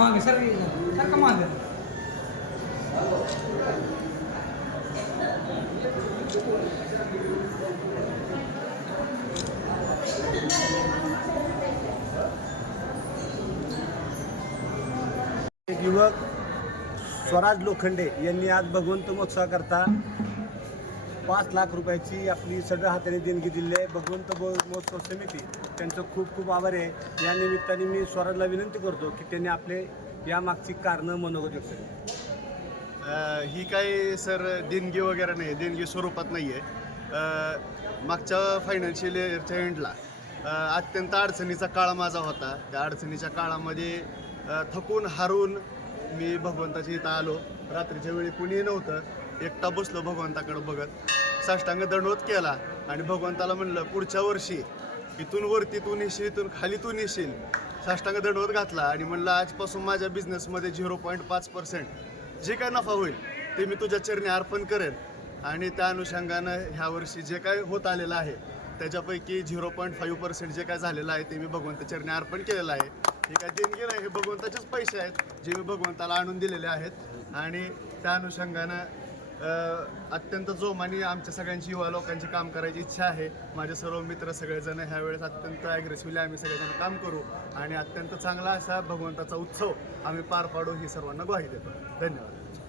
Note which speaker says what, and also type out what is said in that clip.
Speaker 1: मागे सर सारखं मागे
Speaker 2: एक युवक स्वराज लोखंडे यांनी आज भगवंत महोत्सवाकरता पाच लाख रुपयाची आपली सगळं हाताने देणगी दिली आहे. भगवंत ब- महोत्सव समिती त्यांचं खूप खूप आभार आहे. या निमित्ताने मी स्वराजला विनंती करतो की त्यांनी आपले यामागची कारणं मनोगत व्यक्त केली.
Speaker 3: ही काही सर देणगी वगैरे नाही देणगी स्वरूपात नाही आहे मागच्या फायनान्शियल इयरच्या एंडला अत्यंत अडचणीचा काळ माझा होता. त्या अडचणीच्या काळामध्ये थकून हारून मी भगवंताच्या इथं आलो. रात्रीच्या वेळी कुणी नव्हतं. एकटा बसलो भगवंताकडे बघत. साष्टांग दंडवत केला आणि भगवंताला म्हणलं पुढच्या वर्षी इथून वरती तू नेशील इथून खाली तू नेशील. साष्टांग दंडवत घातला आणि म्हणलं आजपासून माझ्या बिझनेसमध्ये झिरो पॉईंट पाच पर्सेंट जे काय नफा होईल ते मी तुझ्या चरणी अर्पण करेन. आणि त्या अनुषंगानं ह्या वर्षी जे काय होत आलेलं आहे त्याच्यापैकी झिरो पॉईंट फाईव्ह पर्सेंट जे काय झालेलं आहे ते मी भगवंत चरणी अर्पण केलेलं आहे. हे काय देणगी नाही हे भगवंताचेच पैसे आहेत जे मी भगवंताला आणून दिलेले आहेत. आणि त्या अनुषंगानं अत्यंत जोमाने आमच्या सगळ्यांची युवा लोकांची काम करायची इच्छा आहे. माझे सर्व मित्र सगळेजण ह्या वेळेस अत्यंत ॲग्रेसिव्हली आम्ही सगळेजण काम करू आणि अत्यंत चांगला असा भगवंताचा उत्सव आम्ही पार पाडू ही सर्वांना ग्वाही देतो. धन्यवाद.